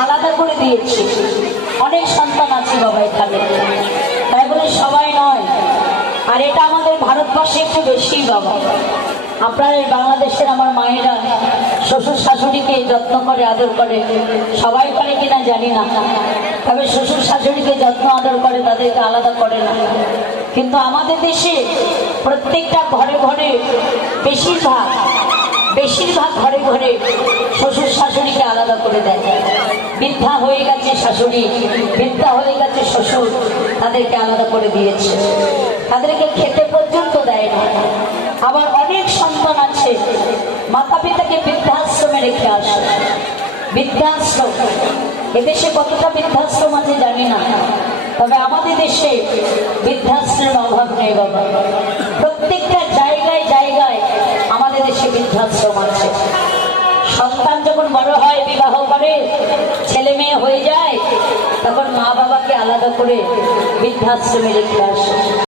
আলাদা করে দিয়েছে। অনেক সন্তান আছে বাবা এখানে, তাই বলে সবাই নয়। আর এটা আমাদের ভারতবর্ষে একটু বেশি বাবা। আপনার বাংলাদেশের আমার মায়েরা শ্বশুর শাশুড়িকে যত্ন করে, আদর করে, সবাই করে কিনা জানি না, তবে শ্বশুর শাশুড়িকে যত্ন আদর করে, তাদেরকে আলাদা করে না। কিন্তু আমাদের দেশে প্রত্যেকটা ঘরে ঘরে বেশিরভাগ ঘরে ঘরে শ্বশুর শাশুড়িকে আলাদা করে দেয়। বৃদ্ধা হয়ে গেছে শাশুড়ি, বৃদ্ধা হয়ে গেছে শ্বশুর, তাদেরকে আলাদা করে দিয়েছে, তাদেরকে খেতে পর্যন্ত দেয় না। আবার অনেক সন্তান আছে মাতা পিতাকে বৃদ্ধাশ্রমে রেখে আসে। বৃদ্ধাশ্রম, এদেশে কতটা বৃদ্ধাশ্রম আছে জানি না, তবে আমাদের দেশে বৃদ্ধাশ্রমের অভাব নেই বাবা। প্রত্যেকটা জায়গায় জায়গায় আমাদের দেশে বৃদ্ধাশ্রম আছে। সন্তান যখন বড় হয়, বিবাহ করে, ছেলে মেয়ে হয়ে যায়, তখন মা বাবাকে আলাদা করে বৃদ্ধাশ্রমে রেখে আসে।